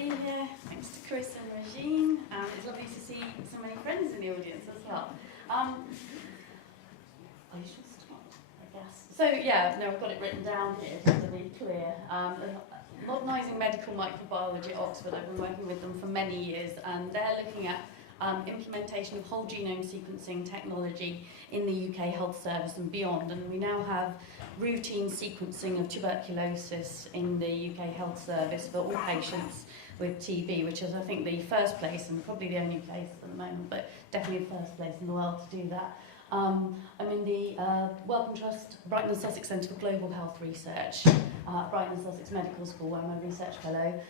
be here. Thanks to Chris and Regine. It's lovely to see so many friends in the audience as well. I should start, I guess. So yeah, no, I've got it written down here just to be clear. Modernising medical microbiology at Oxford. I've been working with them for many years, and they're looking at implementation of whole genome sequencing technology in the UK health service and beyond. And we now have routine sequencing of tuberculosis in the UK health service for all patients with TB, which is, I think, the first place and probably the only place at the moment, but definitely the first place in the world to do that. I'm in the Wellcome Trust Brighton and Sussex Centre for Global Health Research, Brighton and Sussex Medical School, where I'm a research fellow.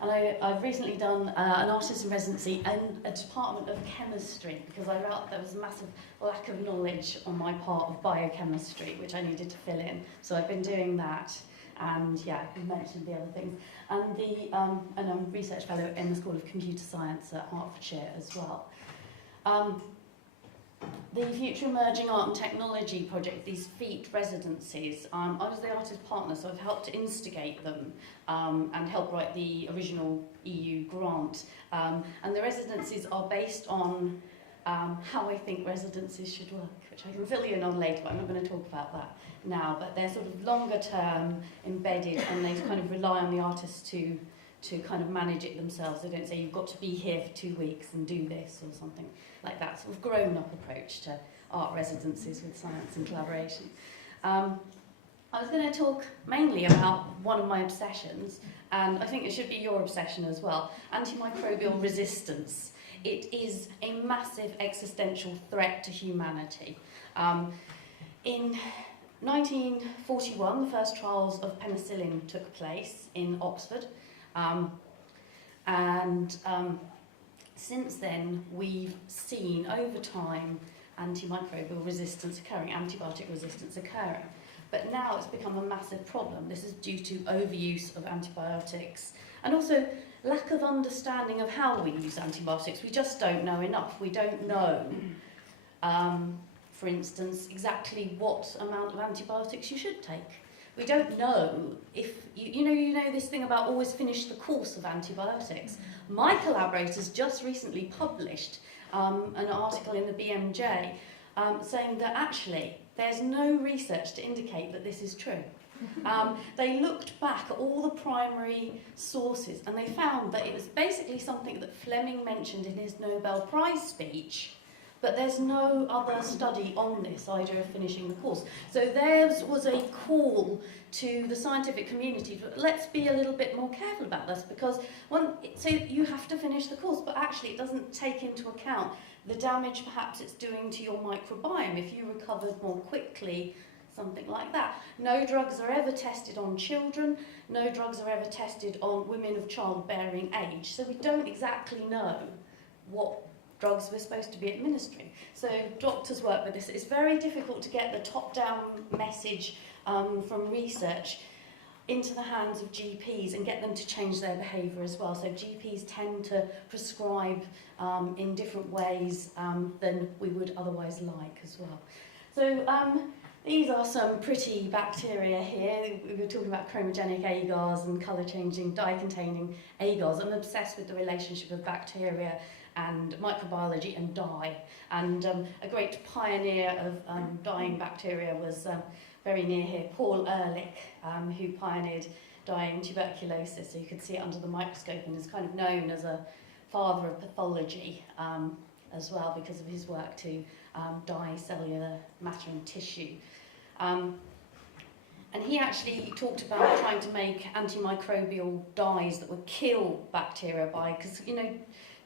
And I've recently done an artist in residency in a department of chemistry, because I felt there was a massive lack of knowledge on my part of biochemistry, which I needed to fill in. So I've been doing that, and yeah, you mentioned the other things. And and I'm a research fellow in the School of Computer Science at Hertfordshire as well. The Future Emerging Art and Technology project, these FEAT residencies, I was the artist partner, so I've helped to instigate them and help write the original EU grant. And the residencies are based on how I think residencies should work, which I can fill you in on later, but I'm not going to talk about that now. But they're sort of longer term, embedded, and they kind of rely on the artists to kind of manage it themselves. They don't say you've got to be here for 2 weeks and do this or something like that. Sort of grown-up approach to art residencies with science and collaboration. I was going to talk mainly about one of my obsessions, and I think it should be your obsession as well, antimicrobial resistance. It is a massive existential threat to humanity. In 1941, the first trials of penicillin took place in Oxford. Since then, we've seen over time antimicrobial resistance occurring, antibiotic resistance occurring. But now it's become a massive problem. This is due to overuse of antibiotics and also lack of understanding of how we use antibiotics. We just don't know enough. We don't know, for instance, exactly what amount of antibiotics you should take. We don't know if, you know this thing about always finish the course of antibiotics. My collaborators just recently published an article in the BMJ saying that actually there's no research to indicate that this is true. They looked back at all the primary sources and they found that it was basically something that Fleming mentioned in his Nobel Prize speech, but there's no other study on this idea of finishing the course. So theirs was a call to the scientific community to let's be a little bit more careful about this, because so you have to finish the course, but actually it doesn't take into account the damage perhaps it's doing to your microbiome if you recovered more quickly, something like that. No drugs are ever tested on children, no drugs are ever tested on women of childbearing age, so we don't exactly know what drugs we're supposed to be administering. So doctors work with this. It's very difficult to get the top-down message from research into the hands of GPs and get them to change their behaviour as well. So GPs tend to prescribe in different ways than we would otherwise like as well. So these are some pretty bacteria here. We were talking about chromogenic agars and colour-changing, dye-containing agars. I'm obsessed with the relationship of bacteria and microbiology and dye. And a great pioneer of dyeing bacteria was very near here, Paul Ehrlich, who pioneered dyeing tuberculosis. So you could see it under the microscope and is kind of known as a father of pathology as well because of his work to dye cellular matter and tissue. And he actually talked about trying to make antimicrobial dyes that would kill bacteria because,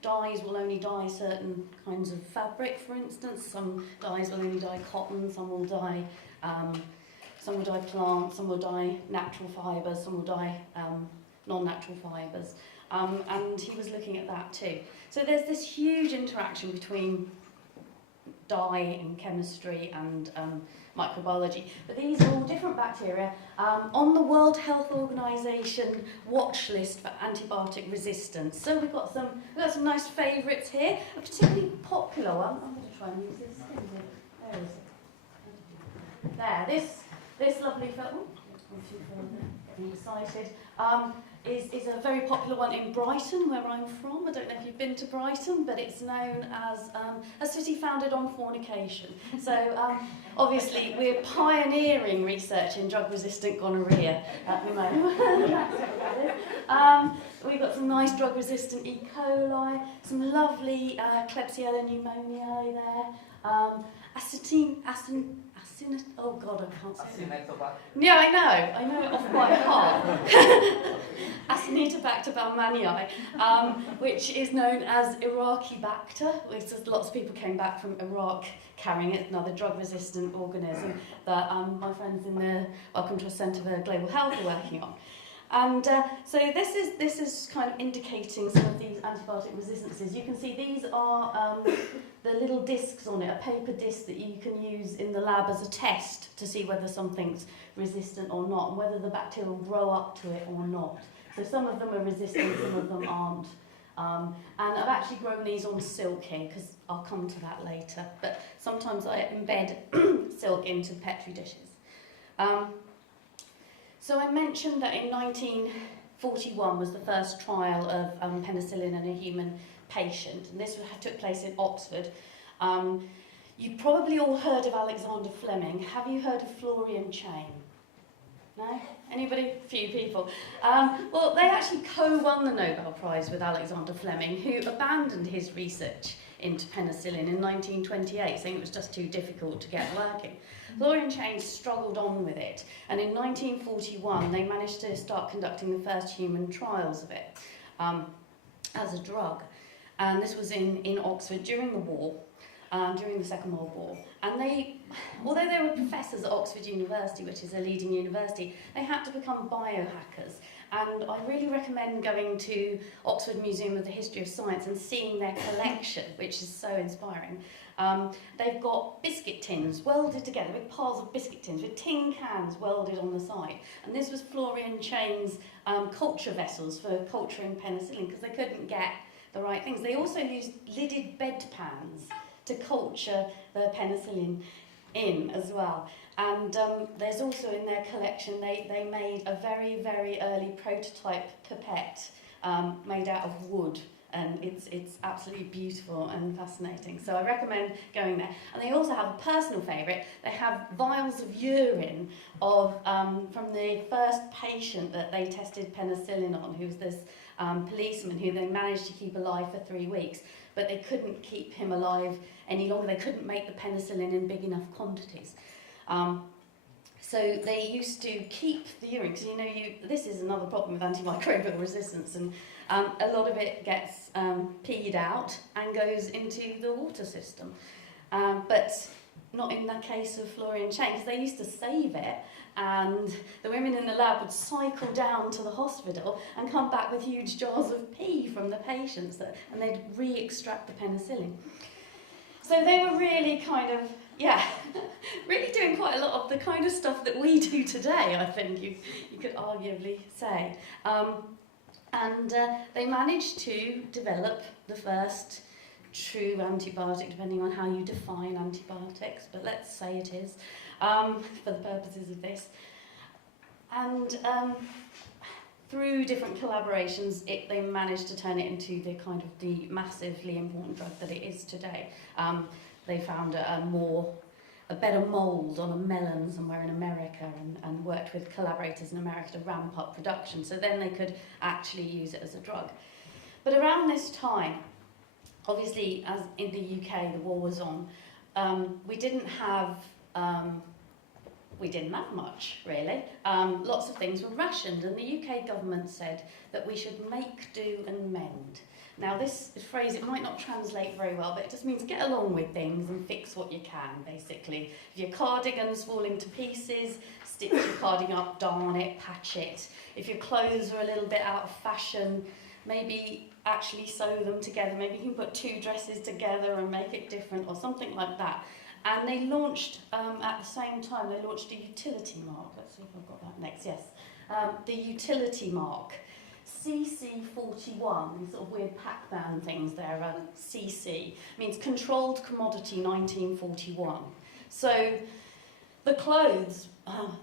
dyes will only dye certain kinds of fabric, for instance. Some dyes will only dye cotton, some will dye plants, some will dye natural fibres, some will dye non-natural fibres. And he was looking at that too. So there's this huge interaction between dye and chemistry and microbiology. But these are all different bacteria on the World Health Organization watch list for antibiotic resistance. So we've got some nice favourites here. A particularly popular one. I'm going to try and use this thing here. Where is it? There. This lovely film. Getting excited. is a very popular one in Brighton, where I'm from. I don't know if you've been to Brighton, but it's known as a city founded on fornication. So obviously we're pioneering research in drug-resistant gonorrhea at the moment. We've got some nice drug-resistant E. coli, some lovely Klebsiella pneumoniae there, oh God, I can't say it. Yeah, I know it off by heart. Acinetobacter baumannii, which is known as Iraqibacter, which is, lots of people came back from Iraq carrying it, another drug-resistant organism that my friends in the Wellcome Trust Centre for Global Health are working on. And so this is kind of indicating some of these antibiotic resistances. You can see these are the little discs on it, a paper disc that you can use in the lab as a test to see whether something's resistant or not, and whether the bacteria will grow up to it or not. So some of them are resistant, some of them aren't. And I've actually grown these on silk here, because I'll come to that later. But sometimes I embed silk into Petri dishes. So I mentioned that in 1941 was the first trial of penicillin in a human patient, and this took place in Oxford. You've probably all heard of Alexander Fleming. Have you heard of Florian Chain? No? Anybody? Few people. Well, they actually co-won the Nobel Prize with Alexander Fleming, who abandoned his research into penicillin in 1928, saying it was just too difficult to get working. Florian Chain struggled on with it, and in 1941 they managed to start conducting the first human trials of it as a drug. And this was in Oxford during the war, during the Second World War. And they, although they were professors at Oxford University, which is a leading university, they had to become biohackers. And I really recommend going to Oxford Museum of the History of Science and seeing their collection, which is so inspiring. They've got biscuit tins welded together, big piles of biscuit tins with tin cans welded on the side. And this was Florian Chain's culture vessels for culturing penicillin, because they couldn't get the right things. They also used lidded bedpans to culture the penicillin in as well. And there's also in their collection, they made a very, very early prototype pipette made out of wood. And it's absolutely beautiful and fascinating. So I recommend going there. And they also have a personal favourite. They have vials of urine of from the first patient that they tested penicillin on, who was this policeman who they managed to keep alive for 3 weeks. But they couldn't keep him alive any longer. They couldn't make the penicillin in big enough quantities. So they used to keep the urine, because this is another problem with antimicrobial resistance, and a lot of it gets peed out and goes into the water system. But not in the case of Florian Chain, because they used to save it, and the women in the lab would cycle down to the hospital and come back with huge jars of pee from the patients, and they'd re-extract the penicillin. So they were really kind of, really doing quite a lot of the kind of stuff that we do today, I think you could arguably say. And they managed to develop the first true antibiotic, depending on how you define antibiotics, but let's say it is, for the purposes of this. And through different collaborations, they managed to turn it into the kind of the massively important drug that it is today. They found a better mould on a melon somewhere in America, and worked with collaborators in America to ramp up production, so then they could actually use it as a drug. But around this time, obviously, as in the UK, the war was on, we didn't have much, really. Lots of things were rationed, and the UK government said that we should make do and mend. Now, this phrase, it might not translate very well, but it just means get along with things and fix what you can, basically. If your cardigan's falling to pieces, stitch your cardigan up, darn it, patch it. If your clothes are a little bit out of fashion, maybe actually sew them together. Maybe you can put two dresses together and make it different, or something like that. And they launched, at the same time, they launched a utility mark. Let's see if I've got that next, yes. The utility mark. CC41, these sort of weird Pac-Man things there, CC, means Controlled Commodity 1941. So The clothes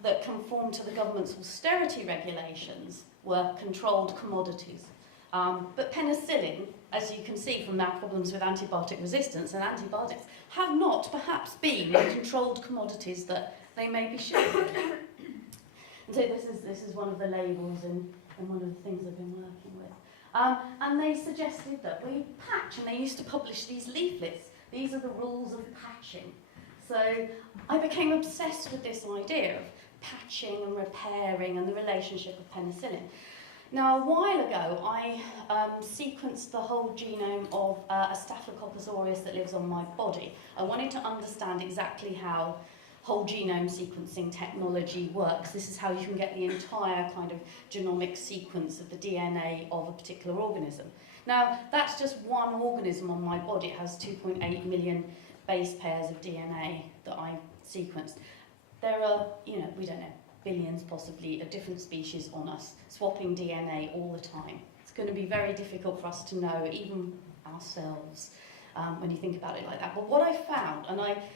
that conformed to the government's austerity regulations were controlled commodities. But penicillin, as you can see from our problems with antibiotic resistance, and antibiotics have not perhaps been the controlled commodities that they maybe should be. And so this is one of the labels and one of the things I've been working with. And they suggested that we patch, and they used to publish these leaflets. These are the rules of patching. So I became obsessed with this idea of patching and repairing and the relationship of penicillin. Now, a while ago, I sequenced the whole genome of a Staphylococcus aureus that lives on my body. I wanted to understand exactly how whole genome sequencing technology works. This is how you can get the entire kind of genomic sequence of the DNA of a particular organism. Now, that's just one organism on my body. It has 2.8 million base pairs of DNA that I sequenced. There are, we don't know, billions possibly of different species on us, swapping DNA all the time. It's going to be very difficult for us to know, even ourselves, when you think about it like that. But what I found,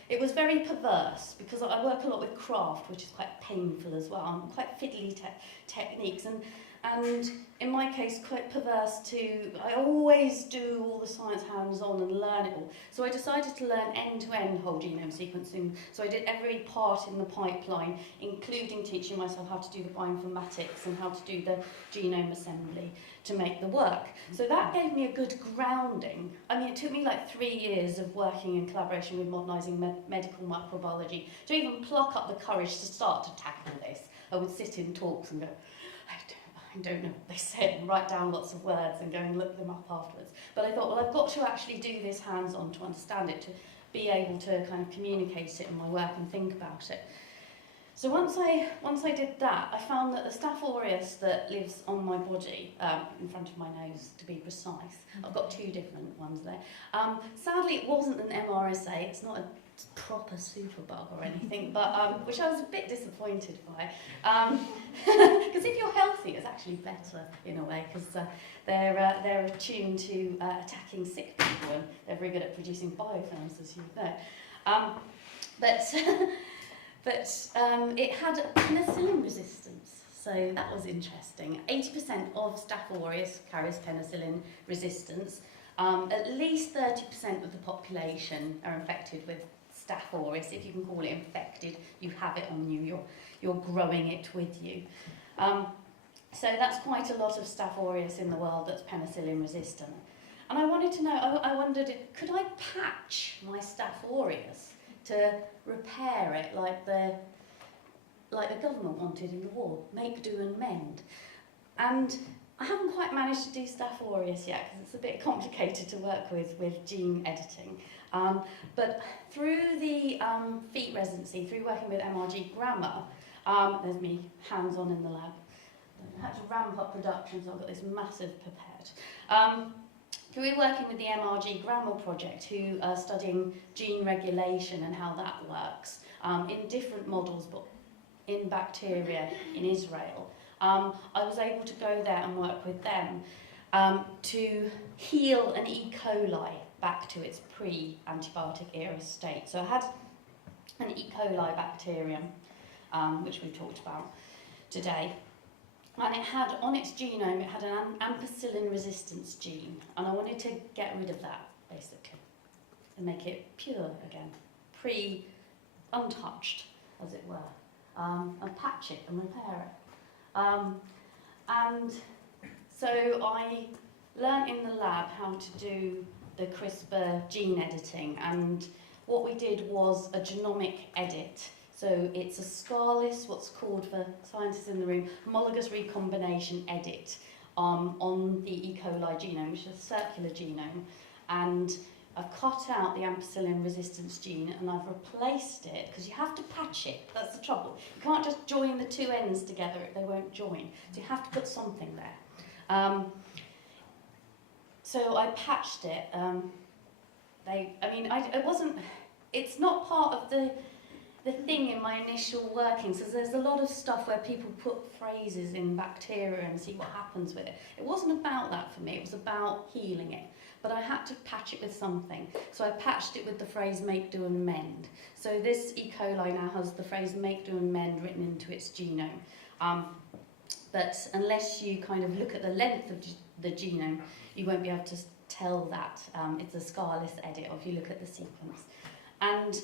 it was very perverse, because I work a lot with craft, which is quite painful as well, and quite fiddly techniques, and in my case, quite perverse too. I always do all the science hands-on and learn it all. So I decided to learn end-to-end whole genome sequencing. So I did every part in the pipeline, including teaching myself how to do the bioinformatics and how to do the genome assembly to make the work. So that gave me a good grounding. I mean, it took me like 3 years of working in collaboration with modernising medical microbiology to even pluck up the courage to start to tackle this. I would sit in talks and go, I don't know what they said, and write down lots of words and go and look them up afterwards. But I thought, well, I've got to actually do this hands-on to understand it, to be able to kind of communicate it in my work and think about it. So once I did that, I found that the Staph aureus that lives on my body, in front of my nose to be precise, I've got 2 different ones there. Sadly, it wasn't an MRSA, it's not a proper superbug or anything, but which I was a bit disappointed by. Because if you're healthy, it's actually better in a way, because they're attuned to attacking sick people, and they're very good at producing biofilms, as you know. But it had a penicillin resistance, so that was interesting. 80% of Staph aureus carries penicillin resistance. At least 30% of the population are infected with Staph aureus. If you can call it infected, you have it on you, you're growing it with you. So that's quite a lot of Staph aureus in the world that's penicillin resistant. And I wanted to know, I wondered, could I patch my Staph aureus to repair it like the government wanted in the war, make, do and mend? And I haven't quite managed to do Staph aureus yet, because it's a bit complicated to work with gene editing. But through the FEAT residency, through working with MRG Grammar, there's me hands-on in the lab. I had to ramp up production, so I've got this massive pipette. Through working with the MRG Grammar project, who are studying gene regulation and how that works in different models, but in bacteria in Israel, I was able to go there and work with them to heal an E. coli back to its pre-antibiotic era state. So I had an E. coli bacterium, which we talked about today, and it had on its genome, it had an ampicillin resistance gene, and I wanted to get rid of that, basically, and make it pure again, untouched, as it were, and patch it and repair it. And so I learnt in the lab how to do the CRISPR gene editing, and what we did was a genomic edit. So it's a scarless, what's called for scientists in the room, homologous recombination edit on the E. coli genome, which is a circular genome. And I've cut out the ampicillin resistance gene and I've replaced it, because you have to patch it, that's the trouble. You can't just join the 2 ends together, they won't join. So you have to put something there. So I patched it. It's not part of the thing in my initial working. So there's a lot of stuff where people put phrases in bacteria and see what happens with it. It wasn't about that for me, it was about healing it. but I had to patch it with something. So I patched it with the phrase make, do and mend. So this E. coli now has the phrase make, do and mend written into its genome. But unless you kind of look at the length of the genome, you won't be able to tell that. It's a scarless edit, or if you look at the sequence. And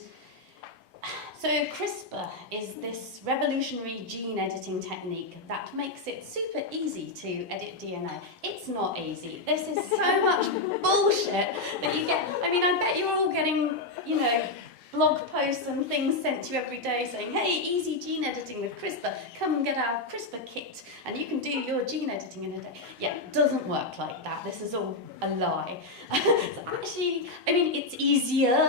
so CRISPR is this revolutionary gene editing technique that makes it super easy to edit DNA. It's not easy. This is so much bullshit that you get. I mean, I bet you're all getting, blog posts and things sent to you every day saying, hey, easy gene editing with CRISPR, come and get our CRISPR kit and you can do your gene editing in a day. Yeah, it doesn't work like that. This is all a lie. So actually, I mean, it's easier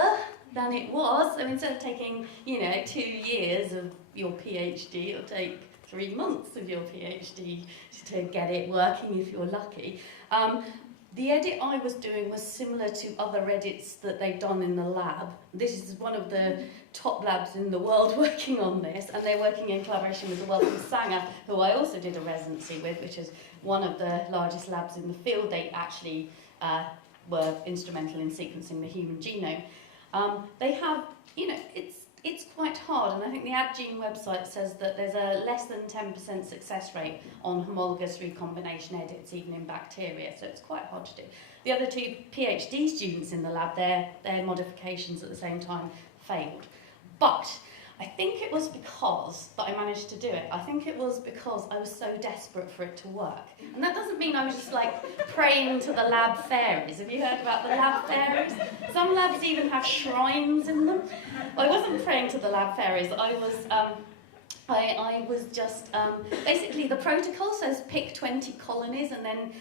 than it was. I mean, instead of taking, 2 years of your PhD, it'll take 3 months of your PhD to get it working if you're lucky. The edit I was doing was similar to other edits that they've done in the lab. This is one of the top labs in the world working on this, and they're working in collaboration with the Wellcome Sanger, who I also did a residency with, which is one of the largest labs in the field. They actually were instrumental in sequencing the human genome. They have, it's quite hard, and I think the AdGene website says that there's a less than 10% success rate on homologous recombination edits, even in bacteria, so it's quite hard to do. The other 2 PhD students in the lab, their modifications at the same time failed. But I think it was because that I managed to do it. I think it was because I was so desperate for it to work. And that doesn't mean I was just like praying to the lab fairies. Have you heard about the lab fairies? Some labs even have shrines in them. I wasn't praying to the lab fairies. I was just basically the protocol says pick 20 colonies and then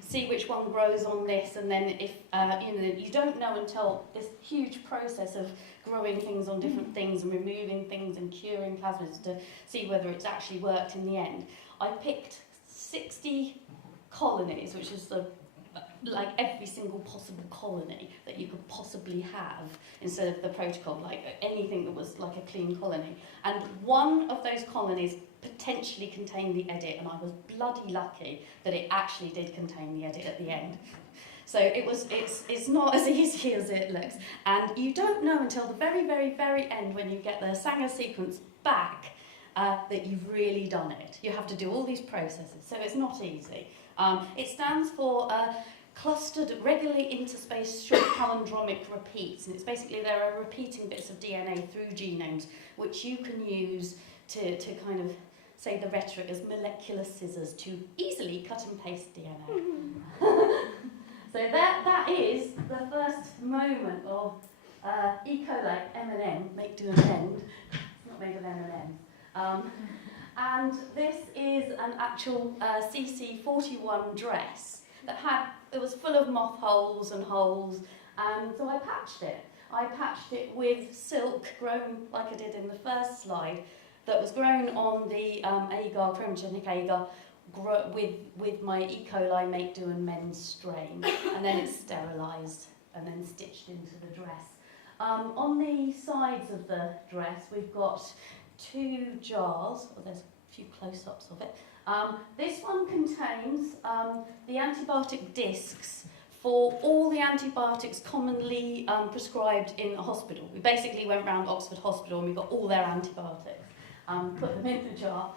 see which one grows on this, and then if you don't know until this huge process of growing things on different things and removing things and curing plasmids to see whether it's actually worked in the end. I picked 60 colonies, which is like every single possible colony that you could possibly have instead of the protocol, like anything that was like a clean colony. And one of those colonies potentially contained the edit, and I was bloody lucky that it actually did contain the edit at the end. So it's not as easy as it looks. And you don't know until the very, very, very end, when you get the Sanger sequence back, that you've really done it. You have to do all these processes, so it's not easy. It stands for clustered, regularly interspaced short palindromic repeats, and it's basically there are repeating bits of DNA through genomes which you can use to kind of say the rhetoric as molecular scissors to easily cut and paste DNA. So that is the first moment of E. coli M&M, make, do and mend. It's not made of M&M. And this is an actual CC41 dress that was full of moth holes and holes, and so I patched it. I patched it with silk grown, like I did in the first slide, that was grown on the agar, chromogenic agar, with my E. coli make, do and mend strain, and then it's sterilised and then stitched into the dress. On the sides of the dress we've got 2 jars, there's a few close-ups of it. This one contains the antibiotic discs for all the antibiotics commonly prescribed in a hospital. We basically went round Oxford Hospital and we got all their antibiotics, put them in the jar,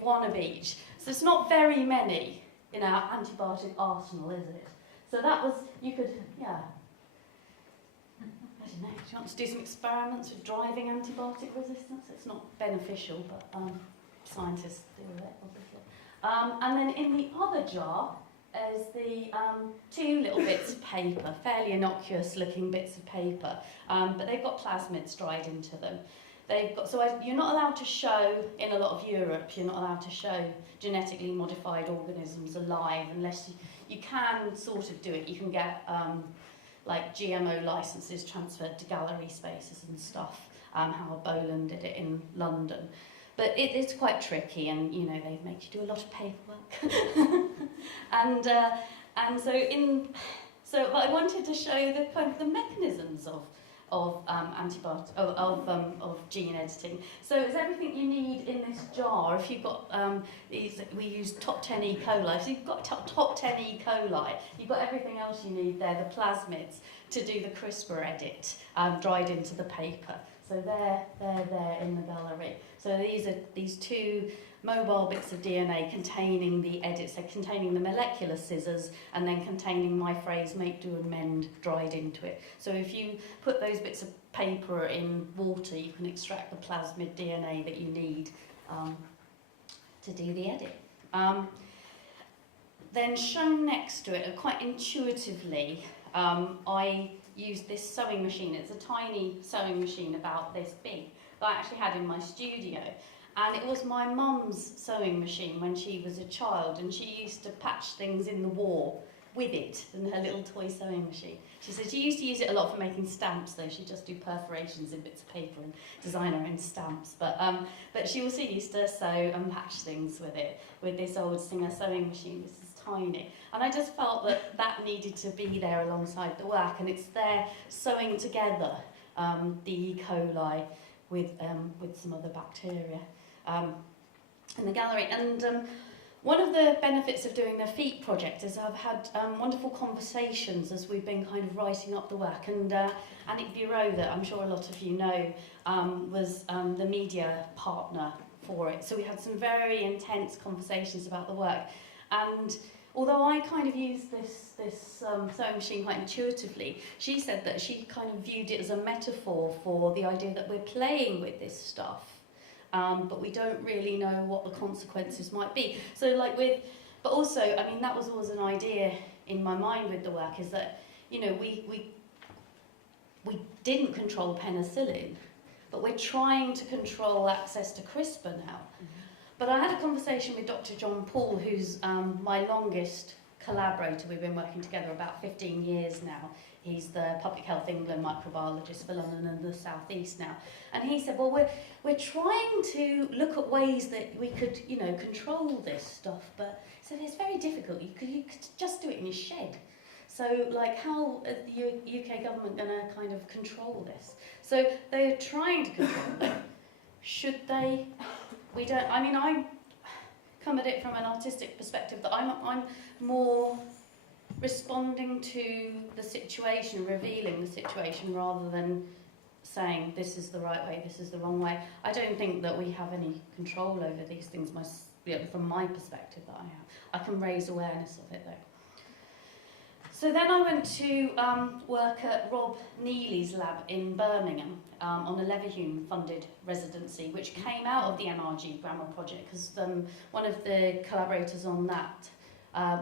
one of each. So it's not very many in our antibiotic arsenal, is it? So that was, you could, yeah. I don't know, do you want to do some experiments with driving antibiotic resistance? It's not beneficial, but scientists deal with it, obviously. And then in the other jar is the 2 little bits of paper, fairly innocuous looking bits of paper, but they've got plasmids dried into them. You're not allowed to show, in a lot of Europe, you're not allowed to show genetically modified organisms alive unless you can sort of do it. You can get like GMO licenses transferred to gallery spaces and stuff, how Boland did it in London. But it's quite tricky, and they make you do a lot of paperwork. But I wanted to show the kind of the mechanisms of gene editing. So it's everything you need in this jar. If you've got we use top 10 E. coli. So you've got top 10 E. coli. You've got everything else you need there, the plasmids, to do the CRISPR edit, dried into the paper. So they're there in the gallery. So these are these two mobile bits of DNA containing the edits, so containing the molecular scissors and then containing my phrase make, do and mend dried into it. So if you put those bits of paper in water, you can extract the plasmid DNA that you need to do the edit. Then shown next to it, quite intuitively, I used this sewing machine. It's a tiny sewing machine about this big that I actually had in my studio. And it was my mum's sewing machine when she was a child, and she used to patch things in the war with it in her little toy sewing machine. She said she used to use it a lot for making stamps, though. She'd just do perforations in bits of paper and design her own stamps. But she also used to sew and patch things with it, with this old Singer sewing machine. This is tiny. And I just felt that that needed to be there alongside the work, and it's there sewing together the E. coli with some other bacteria. In the gallery. And one of the benefits of doing the FEAT project is I've had wonderful conversations as we've been kind of writing up the work. And Annick Bureau, that I'm sure a lot of you know, was the media partner for it. So we had some very intense conversations about the work. And although I kind of used this sewing machine quite intuitively, she said that she kind of viewed it as a metaphor for the idea that we're playing with this stuff. But we don't really know what the consequences might be. So but also, I mean, that was always an idea in my mind with the work, is that, you know, we didn't control penicillin, but we're trying to control access to CRISPR now. Mm-hmm. But I had a conversation with Dr. John Paul, who's my longest collaborator. We've been working together about 15 years now. He's the Public Health England microbiologist for London and the South East now. And he said, well, we're trying to look at ways that we could, you know, control this stuff, but he said it's very difficult. You could just do it in your shed. So, like, how is the UK government going to kind of control this? So they're trying to control it. Should they? We don't. I mean, I come at it from an artistic perspective that I'm more responding to the situation, revealing the situation, rather than saying this is the right way, this is the wrong way. I don't think that we have any control over these things, from my perspective, that I have. I can raise awareness of it, though. So then I went to work at Rob Neely's lab in Birmingham on a Leverhulme-funded residency, which came out of the MRG Grammar project, because one of the collaborators on that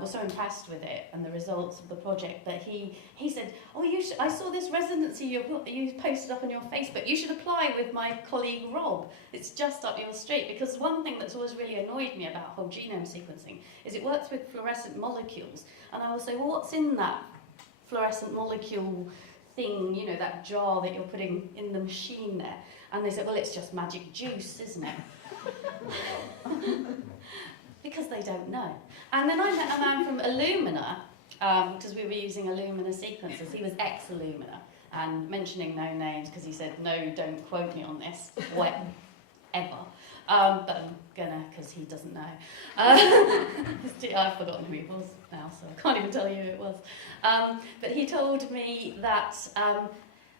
was so impressed with it and the results of the project that he said, oh, I saw this residency you posted up on your Facebook. You should apply with my colleague Rob. It's just up your street. Because one thing that's always really annoyed me about whole genome sequencing is it works with fluorescent molecules. And I will say, well, what's in that fluorescent molecule thing, you know, that jar that you're putting in the machine there? And they said, well, it's just magic juice, isn't it? Because they don't know. And then I met a man from Illumina, because we were using Illumina sequencers. He was ex-Illumina, and mentioning no names, because he said, no, don't quote me on this, ever. But I'm gonna, because he doesn't know. I've forgotten who he was now, so I can't even tell you who it was. But he told me that,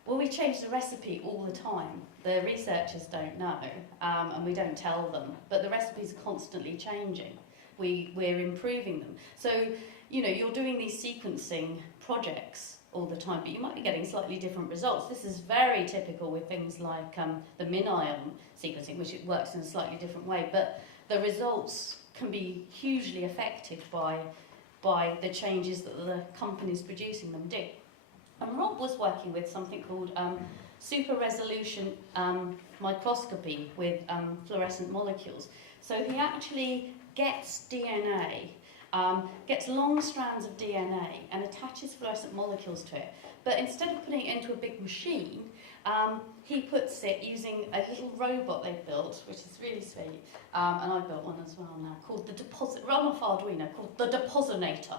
well, we change the recipe all the time. The researchers don't know, and we don't tell them, but the recipes are constantly changing. We're improving them. So, you know, you're doing these sequencing projects all the time, but you might be getting slightly different results. This is very typical with things like the MinION sequencing, which it works in a slightly different way, but the results can be hugely affected by the changes that the companies producing them do. And Rob was working with something called super resolution microscopy with fluorescent molecules. So he actually gets DNA, gets long strands of DNA and attaches fluorescent molecules to it. But instead of putting it into a big machine, he puts it using a little robot they've built, which is really sweet, and I built one as well now, called the run off Arduino, called the Deposinator.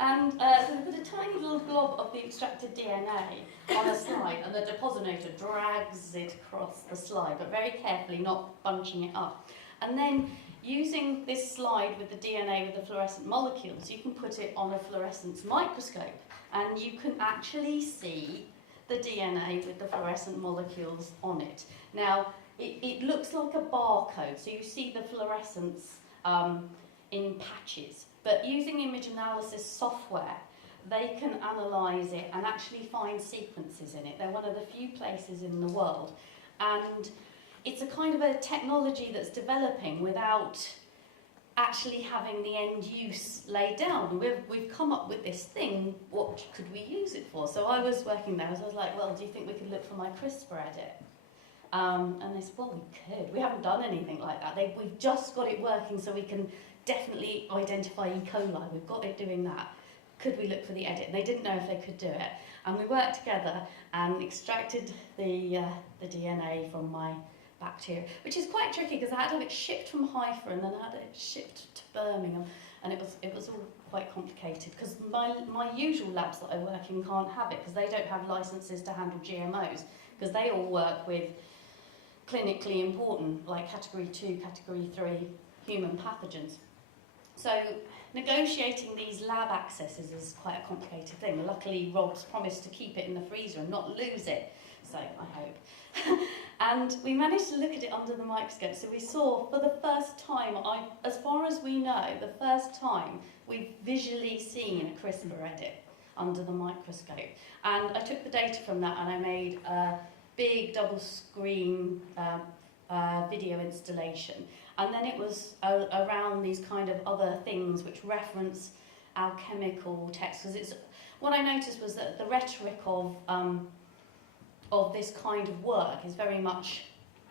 And so they put a tiny little blob of the extracted DNA on a slide, and the depositonator drags it across the slide, but very carefully, not bunching it up. And then, using this slide with the DNA with the fluorescent molecules, you can put it on a fluorescence microscope, and you can actually see the DNA with the fluorescent molecules on it. Now, it looks like a barcode, so you see the fluorescence in patches. But using image analysis software, they can analyse it and actually find sequences in it. They're one of the few places in the world. And it's a kind of a technology that's developing without actually having the end use laid down. We've come up with this thing, what could we use it for? So I was working there, so I was like, well, do you think we could look for my CRISPR edit? And they said, well, we could. We haven't done anything like that. We've just got it working so we can definitely identify E. coli. We've got it doing that. Could we look for the edit? And they didn't know if they could do it. And we worked together and extracted the DNA from my bacteria, which is quite tricky because I had to have it shipped from Haifa and then I had it shipped to Birmingham, and it was all quite complicated because my usual labs that I work in can't have it because they don't have licenses to handle GMOs because they all work with clinically important, like category 2, category 3 human pathogens. So negotiating these lab accesses is quite a complicated thing. Luckily, Rob's promised to keep it in the freezer and not lose it, so I hope. And we managed to look at it under the microscope. So we saw, for the first time, as far as we know, the first time we've visually seen a CRISPR edit under the microscope. And I took the data from that and I made a big double screen video installation. And then it was around these kind of other things which reference our chemical text. Because what I noticed was that the rhetoric of this kind of work is very much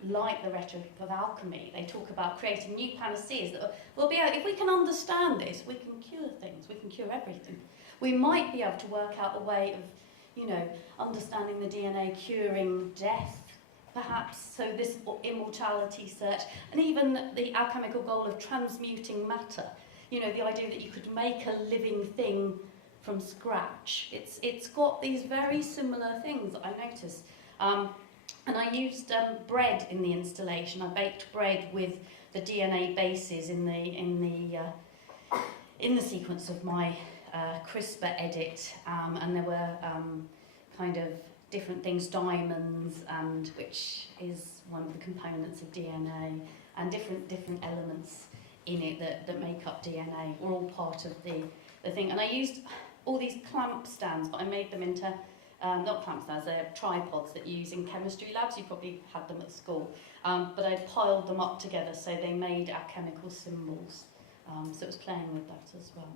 like the rhetoric of alchemy. They talk about creating new panaceas that will be able, if we can understand this, we can cure things, we can cure everything. We might be able to work out a way of, understanding the DNA curing death, perhaps, so this immortality search, and even the alchemical goal of transmuting matter, the idea that you could make a living thing from scratch. It's got these very similar things that I noticed. And I used bread in the installation. I baked bread with the DNA bases in the sequence of my CRISPR edit, and there were kind of different things, diamonds, and which is one of the components of DNA, and different elements in it that make up DNA were all part of the thing. And I used all these clamp stands, but I made them into, not clamp stands, they're tripods that you use in chemistry labs. You probably had them at school. But I piled them up together so they made our chemical symbols. So it was playing with that as well.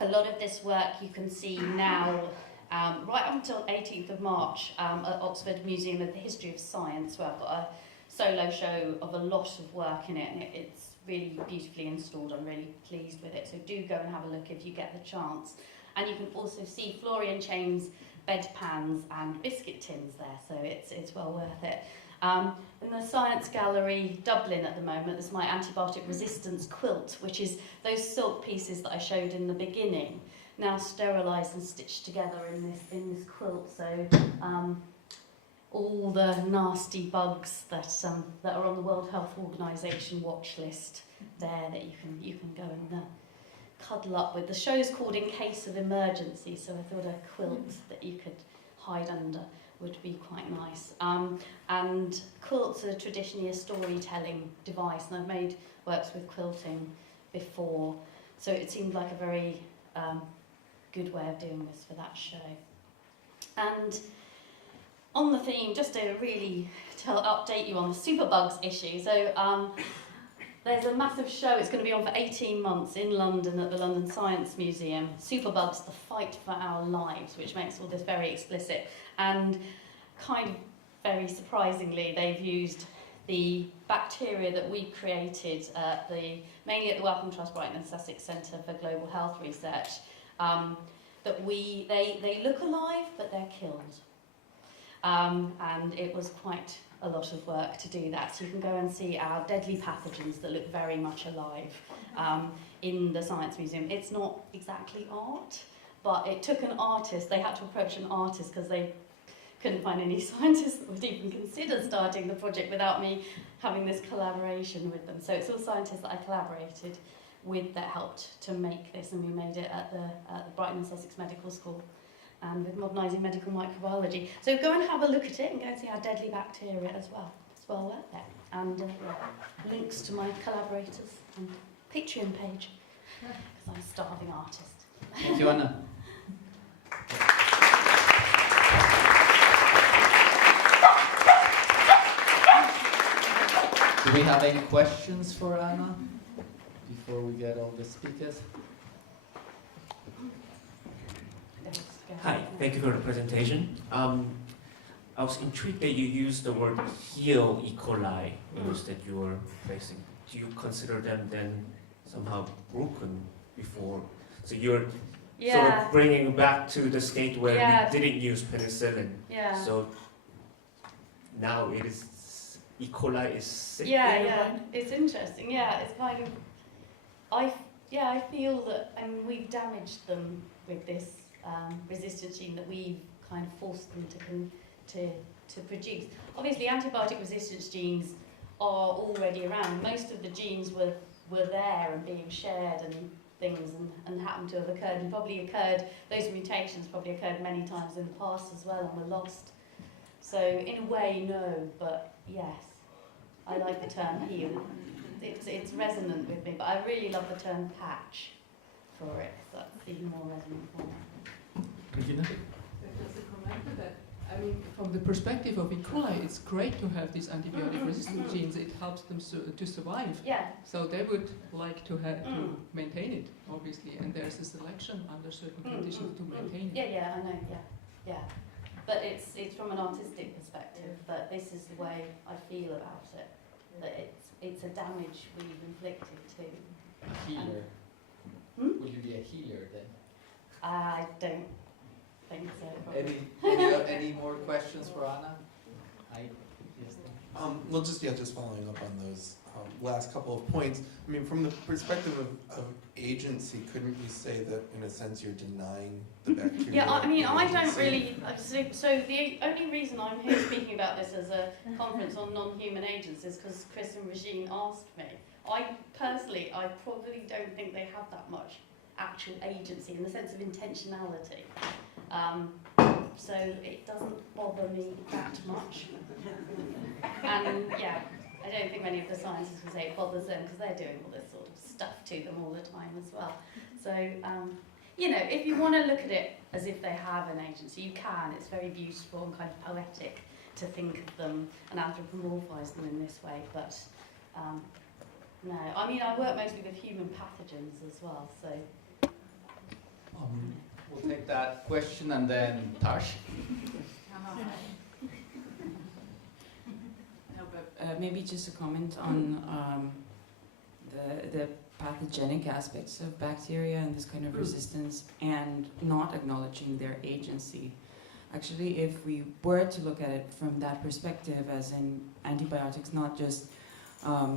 A lot of this work you can see now, right up until 18th of March at Oxford Museum of the History of Science, where I've got a solo show of a lot of work in it, and it's really beautifully installed. I'm really pleased with it, so do go and have a look if you get the chance. And you can also see Florian Chain's bedpans and biscuit tins there, so it's well worth it. In the Science Gallery, Dublin at the moment, there's my antibiotic resistance quilt, which is those silk pieces that I showed in the beginning, now sterilised and stitched together in this quilt. So all the nasty bugs that are on the World Health Organization watch list there that you can go and cuddle up with. The show's called In Case of Emergency, so I thought a quilt that you could hide under would be quite nice. And quilts are traditionally a storytelling device, and I've made works with quilting before, so it seemed like a very good way of doing this for that show. And on the theme, just to really update you on the superbugs issue, so there's a massive show, it's going to be on for 18 months in London at the London Science Museum, Superbugs, the Fight for Our Lives, which makes all this very explicit. And kind of very surprisingly, they've used the bacteria that we created, mainly at the Wellcome Trust Brighton and Sussex Centre for Global Health Research, they look alive, but they're killed. And it was quite a lot of work to do that. So you can go and see our deadly pathogens that look very much alive in the Science Museum. It's not exactly art, but it took an artist. They had to approach an artist because they couldn't find any scientists that would even consider starting the project without me having this collaboration with them. So it's all scientists that I collaborated with that helped to make this, and we made it at the Brighton and Sussex Medical School, and with modernising medical microbiology. So go and have a look at it and go and see our deadly bacteria as well. It's well worth it. And links to my collaborators and Patreon page, because I'm a starving artist. Thank you, Anna. Do we have any questions for Anna before we get all the speakers? Hi, thank you for the presentation. I was intrigued that you used the word heal E. coli that you were facing. Do you consider them then somehow broken before? So you're sort of bringing back to the state where we didn't use penicillin. Yeah. So now it is E. coli is sick. Yeah. It's interesting. Yeah, it's kind of. I feel that we've damaged them with this resistance gene that we've kind of forced them to produce. Obviously, antibiotic resistance genes are already around. Most of the genes were there and being shared and things and happened to have occurred, and those mutations probably occurred many times in the past as well and were lost. So in a way, no, but yes, I like the term heal. It's resonant with me, but I really love the term patch for it. So that's even more resonant for me. Regina? Just a comment to that. I mean, from the perspective of E. coli, it's great to have these antibiotic-resistant genes. It helps them to survive. Yeah. So they would like to have to maintain it, obviously, and there's a selection under certain conditions to maintain it. Yeah, I know. Yeah. But it's from an artistic perspective. But this is the way I feel about it. That it's a damage we've inflicted too. A healer. Will you be a healer then? I don't think so. Probably. Any more questions for Anna? Well, just following up on those last couple of points. I mean, from the perspective of agency, couldn't you say that in a sense you're denying the bacteria? Yeah, I mean, I don't agency? really. So the only reason I'm here speaking about this as a conference on non-human agents is because Chris and Regine asked me. I probably don't think they have that much actual agency in the sense of intentionality. So it doesn't bother me that much. And yeah, I don't think many of the scientists would say it bothers them because they're doing all this sort of stuff to them all the time as well. So, if you want to look at it as if they have an agency, you can. It's very beautiful and kind of poetic to think of them and anthropomorphise them in this way. But no, I mean, I work mostly with human pathogens as well, so. We'll take that question and then Tash. No, but maybe just a comment on the pathogenic aspects of bacteria and this kind of resistance and not acknowledging their agency. Actually, if we were to look at it from that perspective, as in antibiotics not just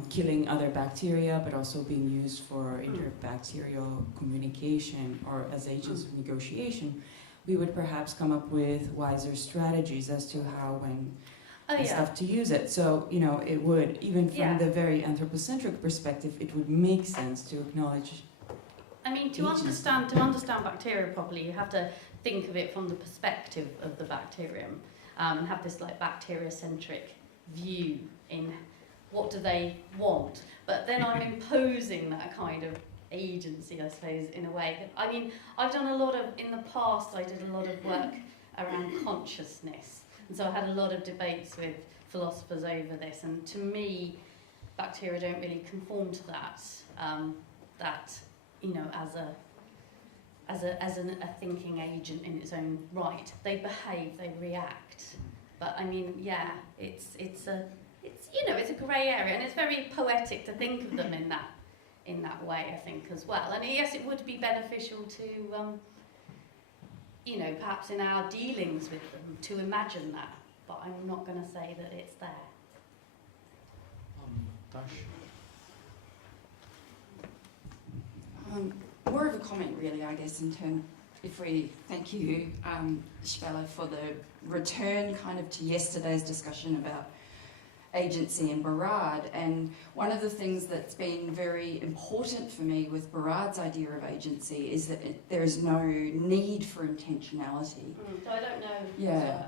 killing other bacteria, but also being used for interbacterial communication or as agents of negotiation, we would perhaps come up with wiser strategies as to how and stuff to use it. So, it would, even from the very anthropocentric perspective, it would make sense to acknowledge. I mean, to understand bacteria properly, you have to think of it from the perspective of the bacterium and have this bacteriocentric view in what do they want. But then I'm imposing that kind of agency, I suppose, in a way. I mean, I've done in the past I did a lot of work around consciousness. And so I had a lot of debates with philosophers over this. And to me, bacteria don't really conform to that. As a thinking agent in its own right, they behave, they react. But I mean, it's a grey area, and it's very poetic to think of them in that way, I think, as well. And yes, it would be beneficial to, perhaps in our dealings with them, to imagine that I'm not going to say that it's there. Dash. More of a comment, really, I guess, in turn. Thank you, Shvela, for the return kind of to yesterday's discussion about agency and Barad. And one of the things that's been very important for me with Barad's idea of agency is that there is no need for intentionality. So I don't know. Yeah.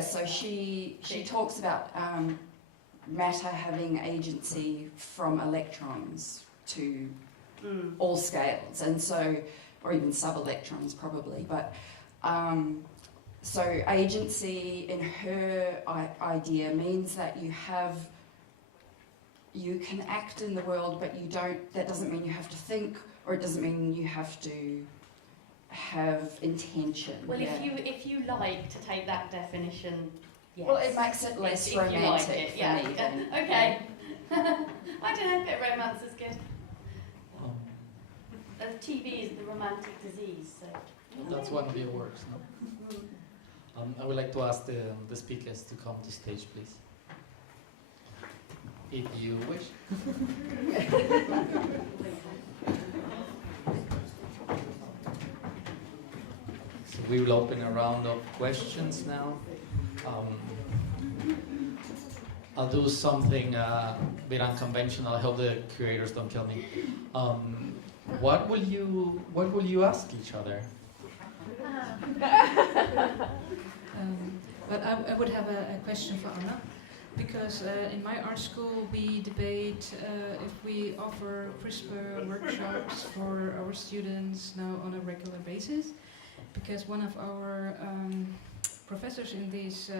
So she talks about matter having agency from electrons to all scales, and so, or even sub-electrons probably, but so agency in her idea means that you can act in the world, but you don't, that doesn't mean you have to think, or it doesn't mean you have to have intention. Well, if you like to take that definition, yes. Well, it makes it less if romantic you like it, for yeah. me. Then, Okay. I don't know, a bit of romance is good. TV is the romantic disease, so. That's one of your works, no? I would like to ask the speakers to come to stage, please. If you wish. So we will open a round of questions now. I'll do something a bit unconventional. I hope the curators don't kill me. What will you ask each other? But I would have a question for Anna, because in my art school we debate if we offer CRISPR workshops for our students now on a regular basis, because one of our professors in these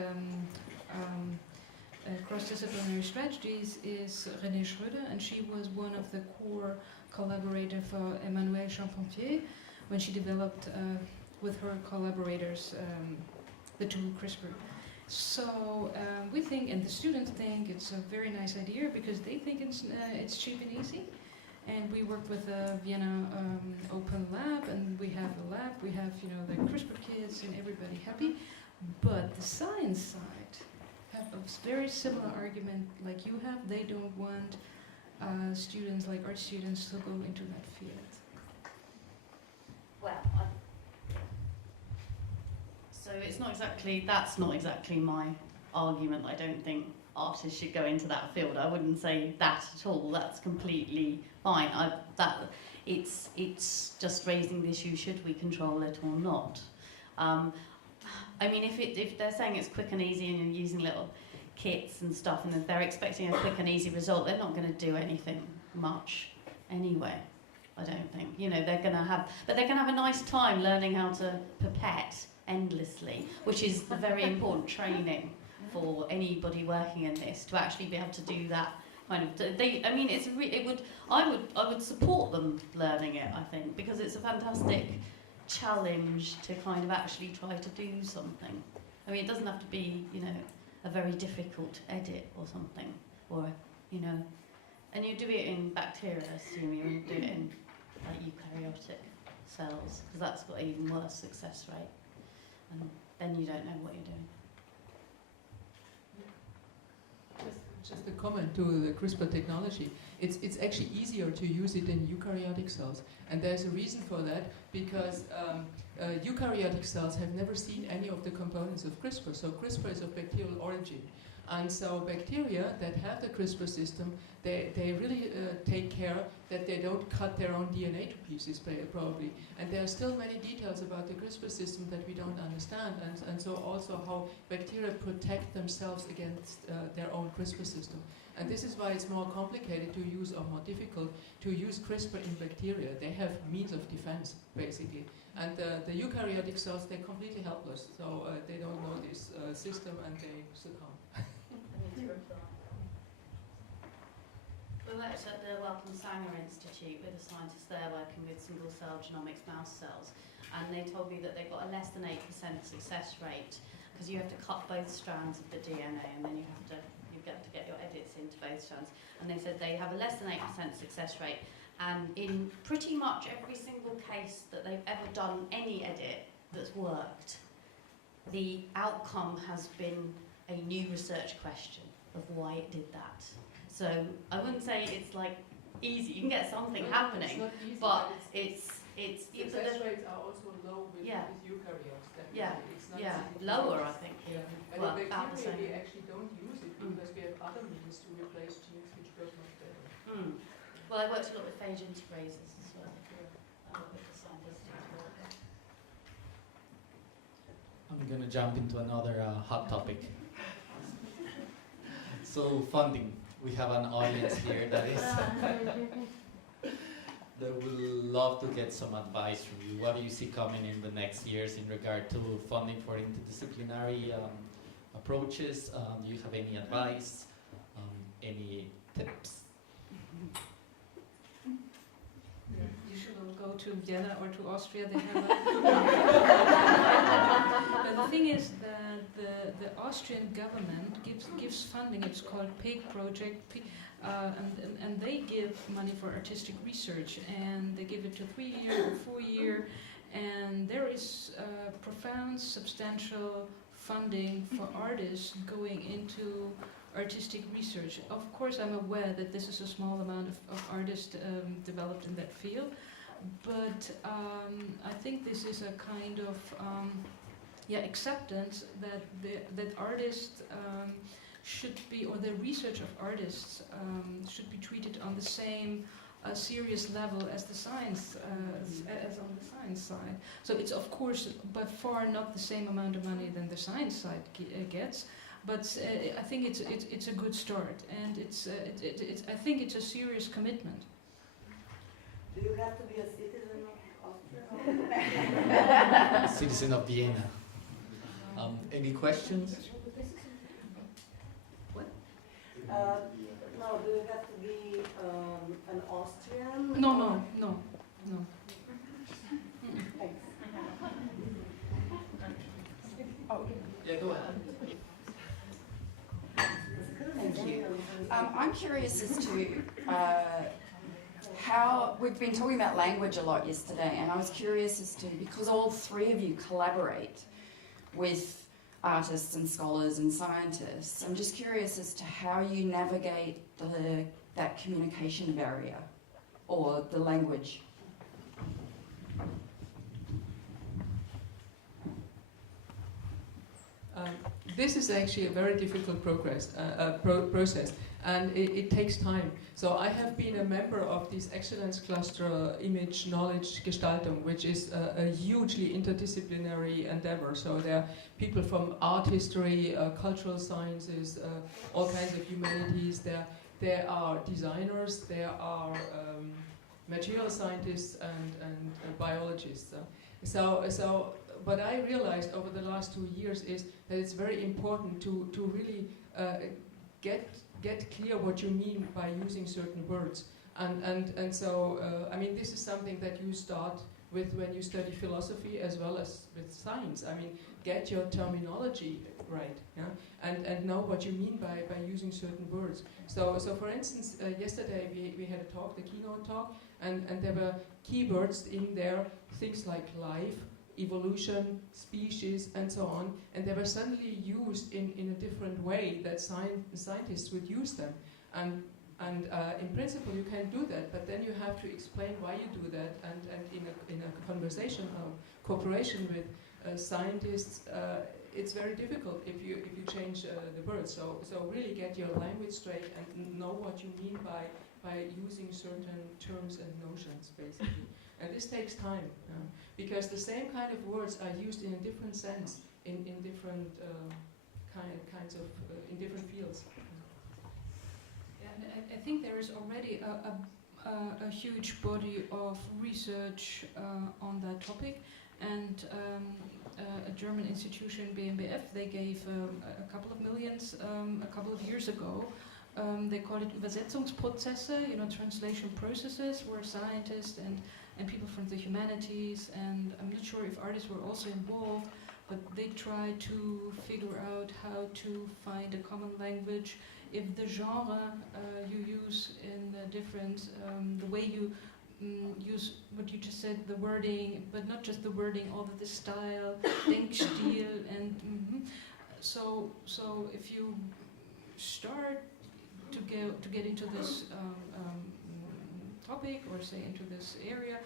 cross-disciplinary strategies is René Schröder, and she was one of the core collaborators for Emmanuelle Charpentier when she developed with her collaborators the tool CRISPR. So we think, and the students think, it's a very nice idea because they think it's cheap and easy. And we work with the Vienna Open Lab, and we have a lab, we have the CRISPR kids and everybody happy. But the science side have a very similar argument like you have. They don't want students like art students to go into that field. Well, so that's not exactly my argument. I don't think artists should go into that field. I wouldn't say that at all. That's completely fine. It's just raising the issue: should we control it or not? I mean, if they're saying it's quick and easy and you're using little kits and stuff, and if they're expecting a quick and easy result, they're not going to do anything much anyway. I don't think. They're going to have a nice time learning how to pipette endlessly, which is the very important training for anybody working in this, to actually be able to do that kind of. I would support them learning it. I think, because it's a fantastic challenge to kind of actually try to do something. I mean, it doesn't have to be a very difficult edit or something, or and you do it in bacteria, I assume. You do it in like eukaryotic cells, because that's got an even worse success rate, and then you don't know what you're doing. Just a comment to the CRISPR technology. It's actually easier to use it in eukaryotic cells, and there's a reason for that, because eukaryotic cells have never seen any of the components of CRISPR. So CRISPR is of bacterial origin, and so bacteria that have the CRISPR system, they really take care that they don't cut their own DNA to pieces, probably. And there are still many details about the CRISPR system that we don't understand, and so also how bacteria protect themselves against their own CRISPR system. And this is why it's more complicated to use, or more difficult to use CRISPR in bacteria. They have means of defense, basically. And the eukaryotic cells, they're completely helpless, so they don't know this system, and they succumb. We worked at the Wellcome Sanger Institute with a scientist there working with single-cell genomics mouse cells, and they told me that they've got a less than 8% success rate, because you have to cut both strands of the DNA, and then you get to get your edits into both strands. And they said they have a less than 8% success rate, and in pretty much every single case that they've ever done any edit that's worked, the outcome has been a new research question of why it did that. So I wouldn't say it's like easy. You can get something happening, It's not easy, but it's it's success rates are also low with eukaryotes. Definitely. Yeah, It's not yeah, easy to lower use. I think. Yeah. And Well, in about the bacteria, we same. actually don't use it because we have other means to replace genes which work much better. Well, I worked a lot with phage integrases as well. With the scientists as well. I'm going to jump into another hot topic. So funding. We have an audience here that is that will love to get some advice from you. What do you see coming in the next years in regard to funding for interdisciplinary approaches? Do you have any advice? Any tips? You should all go to Vienna or to Austria. They have the thing is that the Austrian government gives funding. It's called PEG project, and they give money for artistic research, and they give it to 3-year or 4-year, and there is profound, substantial funding for artists going into artistic research. Of course, I'm aware that this is a small amount of artists developed in that field, but I think this is a kind of acceptance that artists should be, or the research of artists should be treated on the same serious level as the science, as on the science side. So it's of course by far not the same amount of money than the science side gets. But I think it's a good start, and I think it's a serious commitment. Do you have to be a citizen of Austria? Citizen of Vienna. Any questions? What? No, do you have to be an Austrian? No. Thanks. Yeah, go ahead. Thank you. I'm curious as to how we've been talking about language a lot yesterday, and I was curious as to, because all three of you collaborate with artists and scholars and scientists, I'm just curious as to how you navigate that communication barrier or the language. This is actually a very difficult process, and it takes time. So I have been a member of this Excellence Cluster Image Knowledge Gestaltung, which is a hugely interdisciplinary endeavor. So there are people from art history, cultural sciences, all kinds of humanities. There are designers, there are material scientists and biologists. So what I realized over the last 2 years is that it's very important to really get clear what you mean by using certain words. And so, I mean, this is something that you start with when you study philosophy as well as with science. I mean, get your terminology right, yeah? And know what you mean by using certain words. So for instance, yesterday we had a talk, the keynote talk, and there were keywords in there, things like life, evolution, species, and so on, and they were suddenly used in a different way that scientists would use them. And in principle you can do that, but then you have to explain why you do that, and in a conversation or cooperation with scientists, it's very difficult if you change the words. So really get your language straight and know what you mean by using certain terms and notions, basically. And this takes time, because the same kind of words are used in a different sense in different kinds of in different fields. Yeah, and I think there is already a huge body of research on that topic, and a German institution, BMBF, they gave a couple of millions a couple of years ago. They call it Übersetzungsprozesse, translation processes, where scientists and people from the humanities, and I'm not sure if artists were also involved, but they try to figure out how to find a common language, if the genre you use in different, the way you use what you just said, the wording, but not just the wording, all of the style, Denkstil, and so if you start to get into this topic, or say into this area,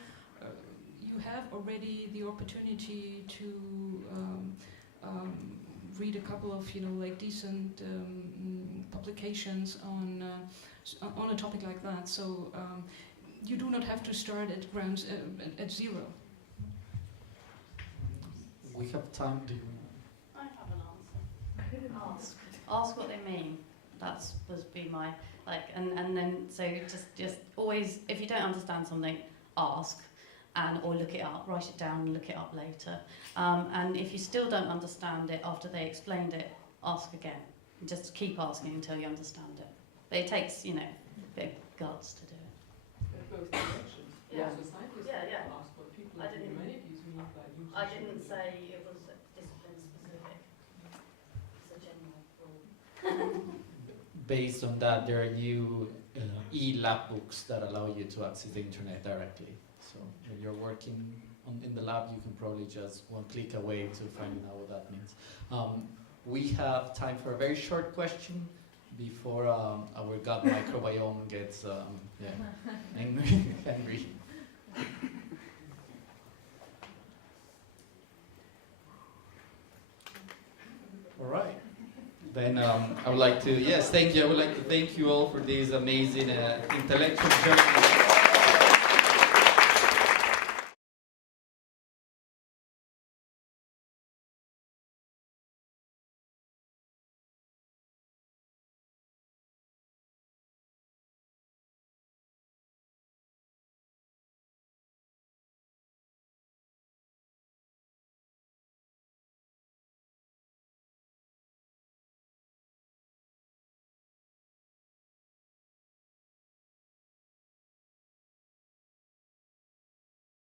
you have already the opportunity to read a couple of like decent publications on a topic like that. So you do not have to start at grounds at zero. We have time to. I have an answer. Ask what they mean. That's would be my and then so just always, if you don't understand something, ask, or look it up, write it down and look it up later. And if you still don't understand it after they explained it, ask again. Just keep asking until you understand it. But it takes a bit of guts to do it. Both directions. Yeah. So scientists Yeah. ask what people I in didn't- humanities mean by using. I didn't say it was discipline specific. It's a general rule. Based on that, there are new e-lab books that allow you to access the internet directly. So when you're working in the lab, you can probably just one click away to finding out what that means. We have time for a very short question before our gut microbiome gets angry. All right. Then I would like to, thank you. I would like to thank you all for this amazing intellectual journey.